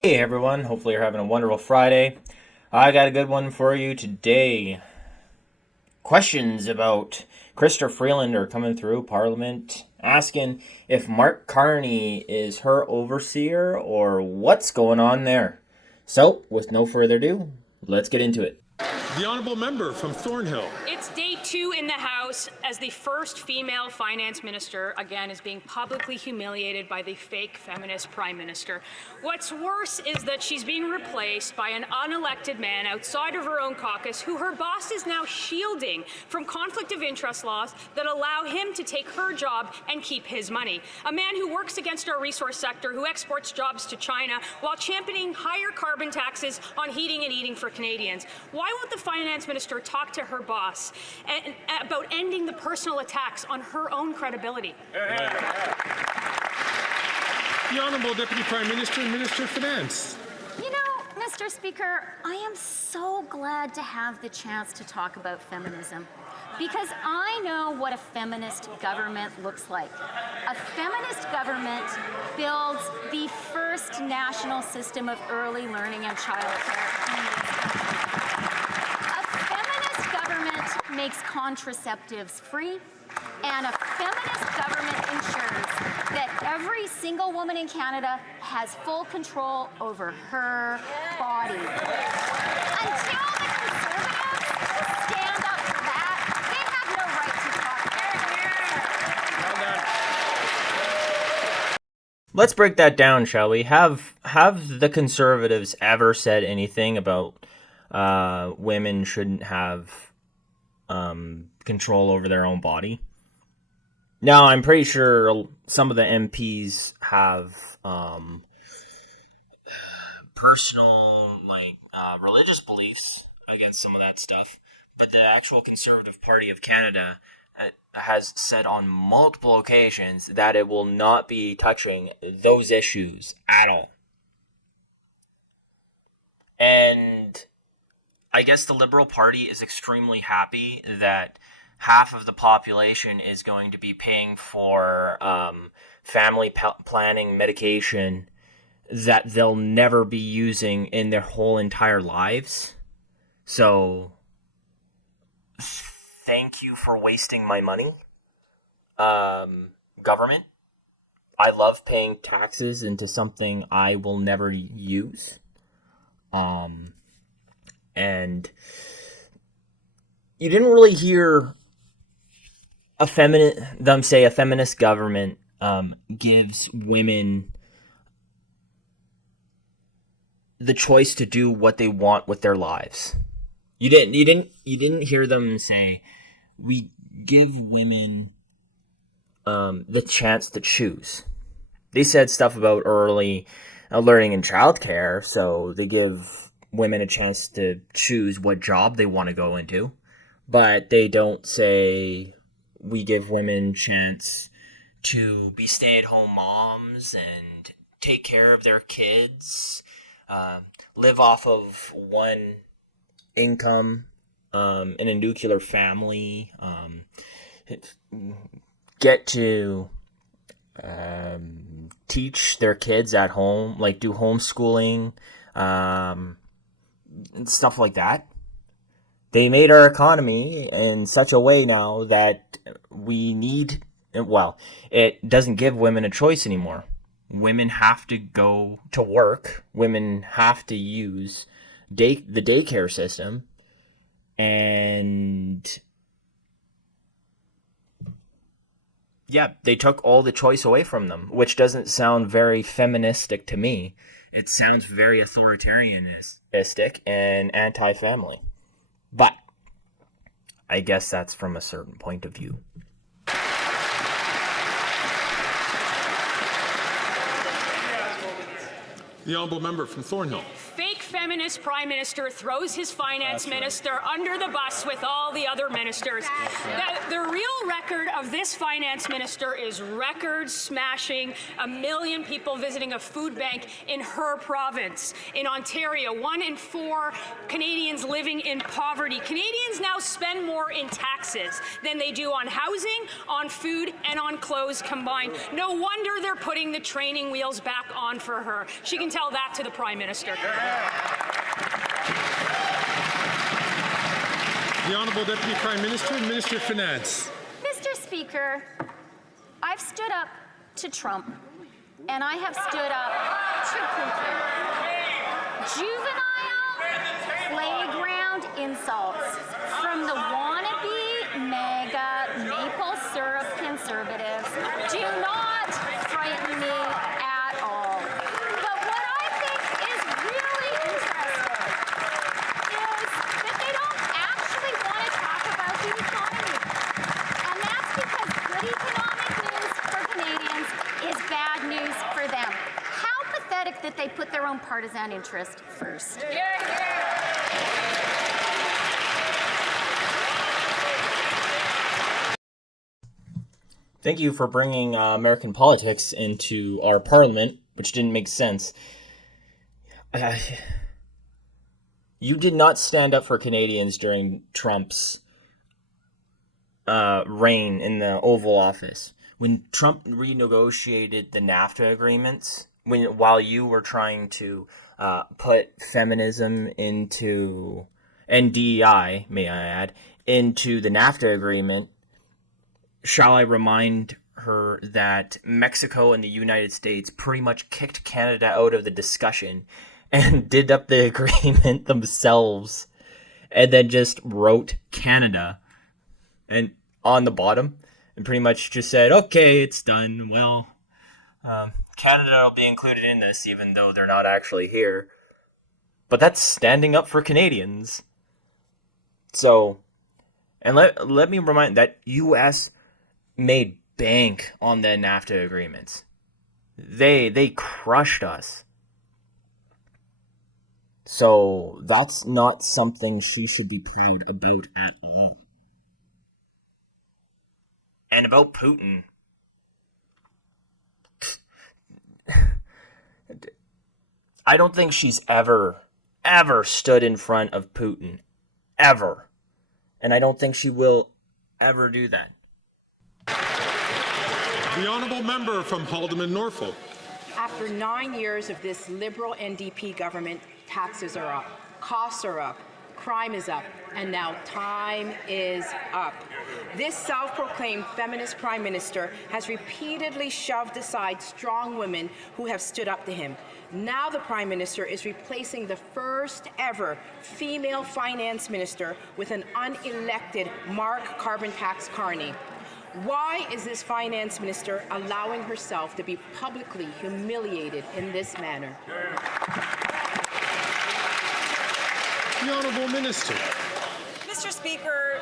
Hey everyone, hopefully you're having a wonderful Friday. I got a good one for you today. Questions about Chrystia Freeland are coming through Parliament asking if Mark Carney is her overseer or what's going on there. So, with no further ado, let's get into it. The honourable member from Thornhill. It's day 2 in the House as the first female finance minister, again, is being publicly humiliated by the fake feminist prime minister. What's worse is that she's being replaced by an unelected man outside of her own caucus who her boss is now shielding from conflict of interest laws that allow him to take her job and keep his money. A man who works against our resource sector, who exports jobs to China while championing higher carbon taxes on heating and eating for Canadians. Why won't the finance minister talk to her boss about ending the personal attacks on her own credibility? The Honourable Deputy Prime Minister and Minister of Finance. You know, Mr. Speaker, I am so glad to have the chance to talk about feminism because I know what a feminist government looks like. A feminist government builds the first national system of early learning and childcare. Makes contraceptives free, and a feminist government ensures that every single woman in Canada has full control over her body. Until the Conservatives stand up for that, they have no right to talk. Let's break that down, shall we? Have the Conservatives ever said anything about women shouldn't have control over their own body? Now, I'm pretty sure some of the MPs have personal, religious beliefs against some of that stuff, but the actual Conservative Party of Canada has said on multiple occasions that it will not be touching those issues at all. And I guess the Liberal Party is extremely happy that half of the population is going to be paying for family planning medication that they'll never be using in their whole entire lives. So, thank you for wasting my money, government. I love paying taxes into something I will never use. And you didn't really hear them say a feminist government gives women the choice to do what they want with their lives. You didn't hear them say we give women the chance to choose. They said stuff about early learning and childcare, so they give women a chance to choose what job they want to go into, but they don't say we give women chance to be stay-at-home moms and take care of their kids, live off of one income in a nuclear family, get to teach their kids at home, like do homeschooling, and stuff like that. They made our economy in such a way now that it doesn't give women a choice anymore. Women have to go to work. Women have to use the daycare system. And yeah, they took all the choice away from them, which doesn't sound very feministic to me. It sounds very authoritarianistic and anti-family. But I guess that's from a certain point of view. The honourable member from Thornhill. Fake feminist prime minister throws his finance minister under the bus with all the other ministers. The real record of this finance minister is record smashing 1 million people visiting a food bank in her province. In Ontario, 1 in 4 Canadians living in poverty. Canadians now spend more in taxes than they do on housing, on food, and on clothes combined. No wonder they're putting the training wheels back on for her. She can tell that to the Prime Minister. The Honourable Deputy Prime Minister and Minister of Finance. Mr. Speaker, I've stood up to Trump, and I have stood up to Putin. Juvenile, playground insults from the wannabe MAGA maple syrup conservatives do not frighten me at all. But what I think is really interesting is that they don't actually want to talk about the economy. And that's because good economic news for Canadians is bad news for them. How pathetic that they put their own partisan interest first. Thank you for bringing American politics into our parliament, which didn't make sense. You did not stand up for Canadians during Trump's reign in the Oval Office. When Trump renegotiated the NAFTA agreements, while you were trying to put feminism into, and DEI, may I add, into the NAFTA agreement, shall I remind her that Mexico and the United States pretty much kicked Canada out of the discussion and did up the agreement themselves, and then just wrote Canada and on the bottom, and pretty much just said, okay, it's done. Well, Canada will be included in this, even though they're not actually here. But that's standing up for Canadians. So, and let me remind that U.S. made bank on the NAFTA agreements. They crushed us. So that's not something she should be proud about at all. And about Putin. I don't think she's ever stood in front of Putin. Ever. And I don't think she will ever do that. The Honourable Member from Haldimand Norfolk. After 9 years of this Liberal NDP government, taxes are up, costs are up, crime is up, and now time is up. This self-proclaimed feminist Prime Minister has repeatedly shoved aside strong women who have stood up to him. Now the Prime Minister is replacing the first ever female finance minister with an unelected Mark Carbon Tax Carney. Why is this finance minister allowing herself to be publicly humiliated in this manner? The Honourable Minister. Mr. Speaker,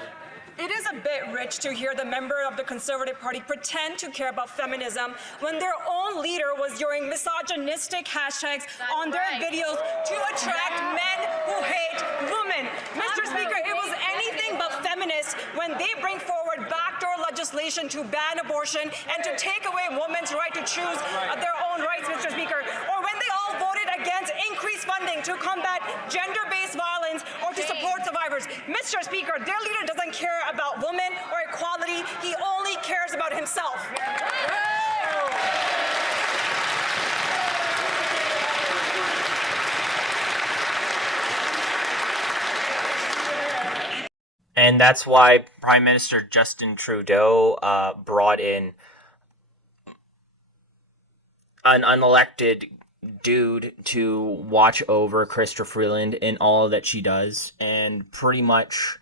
it is a bit rich to hear the member of the Conservative Party pretend to care about feminism when their own leader was using misogynistic hashtags on their videos to attract men who hate women. Mr. Speaker, it was anything but feminist when they bring forward backdoor legislation to ban abortion and to take away women's right to choose their own rights, Mr. Speaker, or when they all voted against increased funding to combat gender-based violence or to support survivors. Mr. Speaker, their leader doesn't care about women or equality. He only cares about himself. And that's why Prime Minister Justin Trudeau brought in an unelected dude to watch over Chrystia Freeland in all that she does and pretty much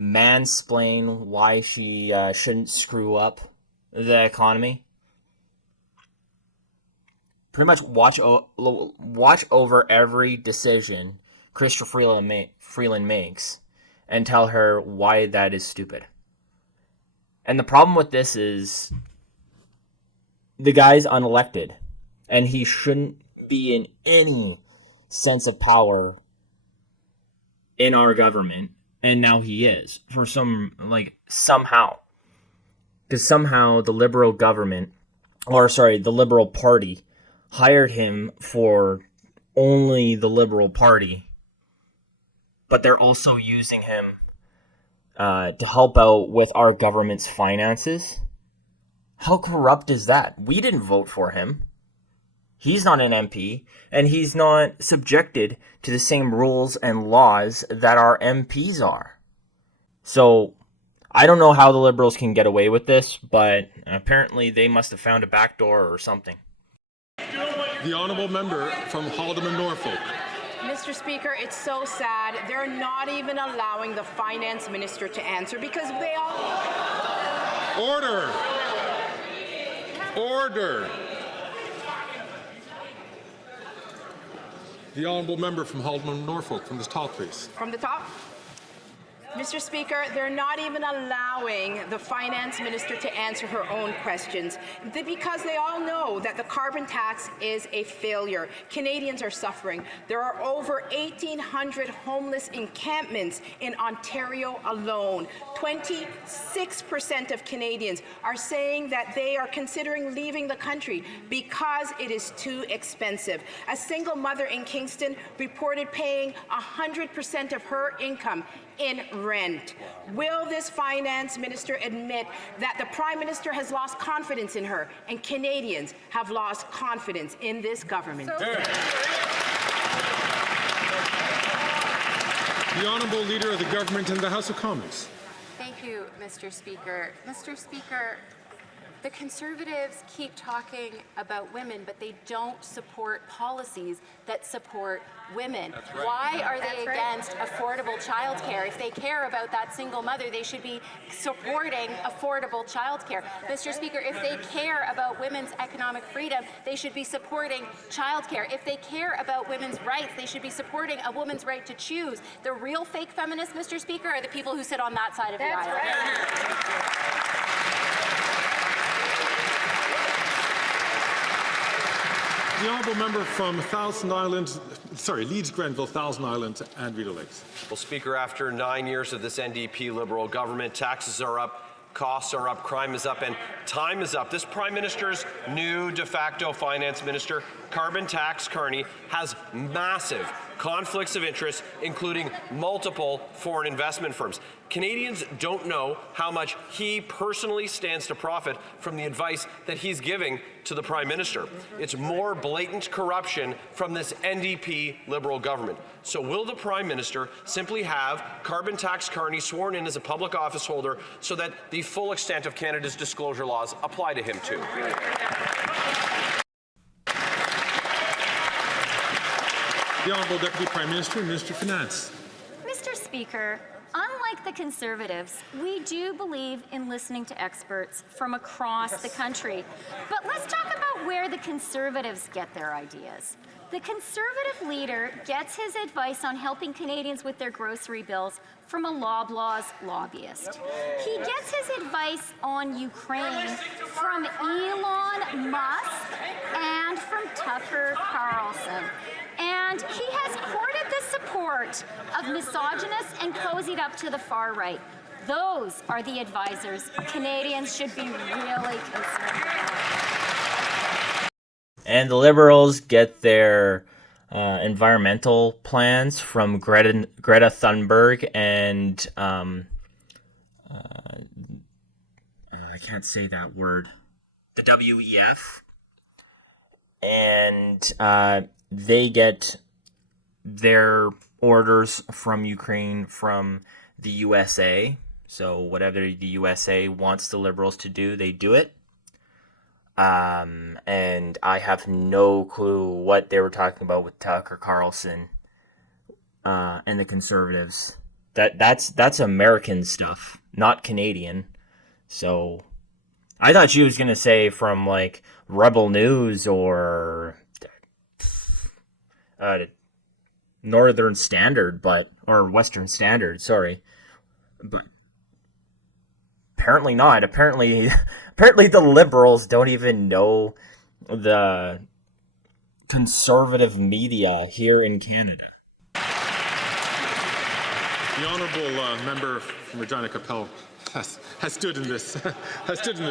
mansplain why she shouldn't screw up the economy. Pretty much watch over every decision Chrystia Freeland makes and tell her why that is stupid. And the problem with this is the guy's unelected, and he shouldn't be in any sense of power in our government, and now he is for somehow, because somehow the Liberal government, the Liberal Party hired him for only the Liberal Party, but they're also using him to help out with our government's finances. How corrupt is that? We didn't vote for him. He's not an MP, and he's not subjected to the same rules and laws that our MPs are. So I don't know how the Liberals can get away with this, but apparently they must have found a back door or something. The honourable member from Haldeman Norfolk. Mr. Speaker, it's so sad. They're not even allowing the finance minister to answer because they all... Order! Order! The honourable member from Haldeman Norfolk, from the top, please. From the top. Mr. Speaker, they're not even allowing the finance minister to answer her own questions because they all know that the carbon tax is a failure. Canadians are suffering. There are over 1,800 homeless encampments in Ontario alone. 26% of Canadians are saying that they are considering leaving the country because it is too expensive. A single mother in Kingston reported paying 100% of her income in rent. Will this finance minister admit that the Prime Minister has lost confidence in her and Canadians have lost confidence in this government? The honourable leader of the government in the House of Commons. Thank you, Mr. Speaker. Mr. Speaker, the Conservatives keep talking about women, but they don't support policies that support women. Right. Why are they against affordable childcare? If they care about that single mother, they should be supporting affordable childcare. Mr. Speaker, if they care about women's economic freedom, they should be supporting childcare. If they care about women's rights, they should be supporting a woman's right to choose. The real fake feminists, Mr. Speaker, are the people who sit on that side of the aisle. Right. The honourable member from Leeds, Grenville, Thousand Islands and Rideau Lakes. Well, Speaker, after 9 years of this NDP Liberal government, taxes are up, costs are up, crime is up, and time is up. This Prime Minister's new de facto finance minister, Carbon Tax Carney, has massive conflicts of interest, including multiple foreign investment firms. Canadians don't know how much he personally stands to profit from the advice that he's giving to the Prime Minister. It's more blatant corruption from this NDP Liberal government. So will the Prime Minister simply have Carbon Tax Carney sworn in as a public office holder so that the full extent of Canada's disclosure laws apply to him too? The Honourable Deputy Prime Minister and Minister of Finance. Mr. Speaker, unlike the Conservatives, we do believe in listening to experts from across the country. But let's talk about where the Conservatives get their ideas. The Conservative leader gets his advice on helping Canadians with their grocery bills from a Loblaws lobbyist. He gets his advice on Ukraine from Elon Musk and from Tucker Carlson. And he has courted the support of misogynists and cozied up to the far right. Those are the advisors Canadians should be really concerned about. And the Liberals get their environmental plans from Greta Thunberg and I can't say that word. The WEF. And they get their orders from Ukraine from the USA. So whatever the USA wants the Liberals to do, they do it. And I have no clue what they were talking about with Tucker Carlson and the Conservatives. That's American stuff, not Canadian. So I thought she was gonna say from like Rebel News or Northern Standard, or Western Standard, sorry. But apparently not. Apparently the Liberals don't even know the conservative media here in Canada. The honourable member from Regina Capel has stood in this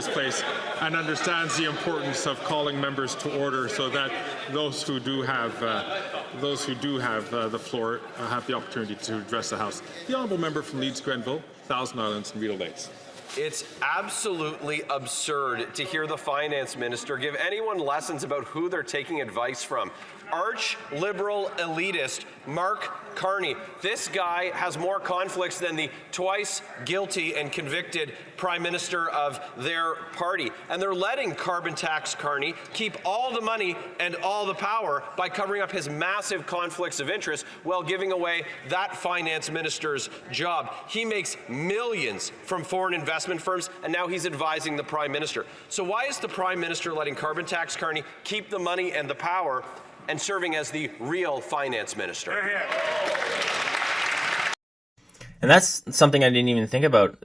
place and understands the importance of calling members to order so that those who do have the floor have the opportunity to address the House. The honourable member from Leeds Grenville, Thousand Islands and Rideau Lakes. It's absolutely absurd to hear the finance minister give anyone lessons about who they're taking advice from. Arch-liberal elitist Mark Carney. This guy has more conflicts than the twice guilty and convicted prime minister of their party. And they're letting carbon tax Carney keep all the money and all the power by covering up his massive conflicts of interest while giving away that finance minister's job. He makes millions from foreign investment firms, and now he's advising the prime minister. So why is the prime minister letting carbon tax Carney keep the money and the power and serving as the real finance minister? And that's something I didn't even think about.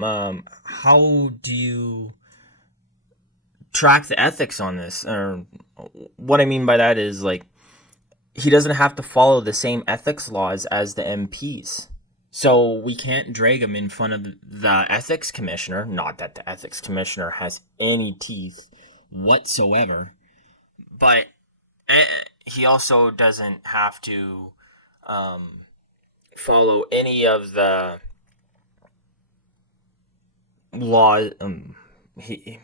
How do you track the ethics on this? Or what I mean by that is, like, he doesn't have to follow the same ethics laws as the MPs. So we can't drag him in front of the ethics commissioner. Not that the ethics commissioner has any teeth whatsoever. But he also doesn't have to follow any of the laws. He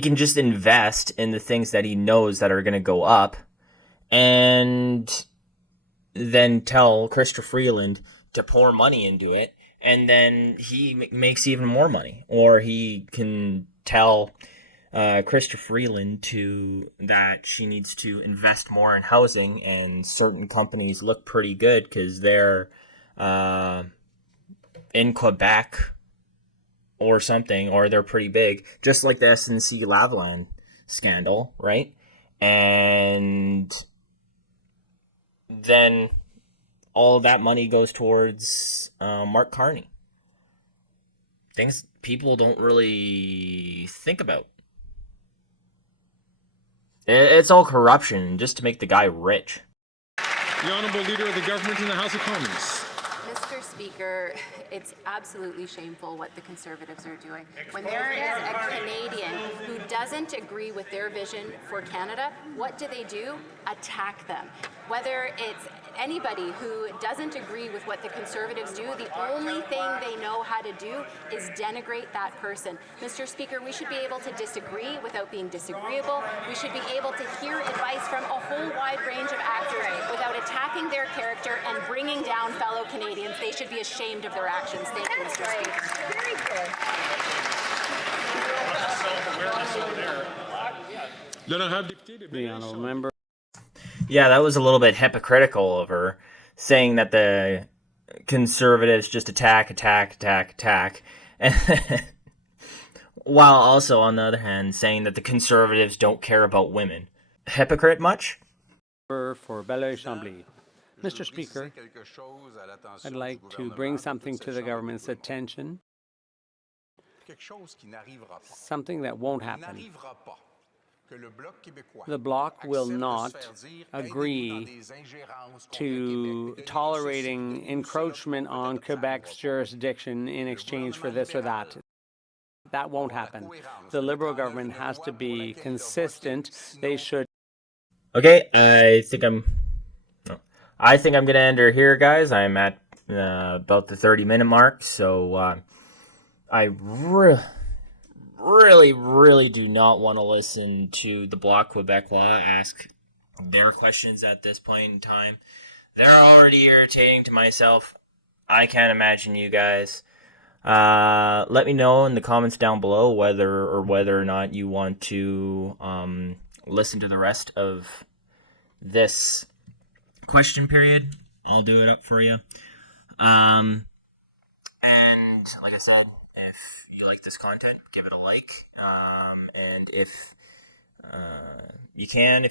can just invest in the things that he knows that are going to go up, and then tell Chrystia Freeland to pour money into it, and then he makes even more money. Or he can tell Chrystia Freeland that she needs to invest more in housing, and certain companies look pretty good because they're in Quebec or something, or they're pretty big, just like the SNC Lavalin scandal, right? And then all that money goes towards Mark Carney. Things people don't really think about. It's all corruption just to make the guy rich. The Honourable Leader of the Government in the House of Commons. Mr. Speaker, it's absolutely shameful what the Conservatives are doing. When there is a Canadian who doesn't agree with their vision for Canada, what do? Attack them. Whether it's anybody who doesn't agree with what the Conservatives do, the only thing they know how to do is denigrate that person. Mr. Speaker, we should be able to disagree without being disagreeable. We should be able to hear advice from a whole wide range of actors without attacking their character and bringing down fellow Canadians. They should be ashamed of their actions. Thank you, Mr. Speaker. Very good. The honourable member. Yeah, that was a little bit hypocritical of her, saying that the Conservatives just attack, and while also, on the other hand, saying that the Conservatives don't care about women. Hypocrite much? For Belle Chambly. Mr. Speaker, I'd like to bring something to the government's attention, something that won't happen. The Bloc will not agree to tolerating encroachment on Quebec's jurisdiction in exchange for this or that. That won't happen. The Liberal government has to be consistent. They should. Okay, I think I'm going to end her here, guys. I'm at about the 30-minute mark, so I really do not want to listen to the Bloc Quebecois ask their questions at this point in time. They're already irritating to myself. I can't imagine you guys. Let me know in the comments down below whether or not you want to listen to the rest of this question period. I'll do it up for you. And like I said, if you like this content, give it a like. And if you can,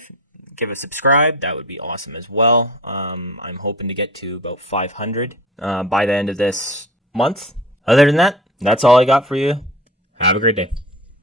give a subscribe, that would be awesome as well. I'm hoping to get to about 500 by the end of this month. Other than that, that's all I got for you. Have a great day.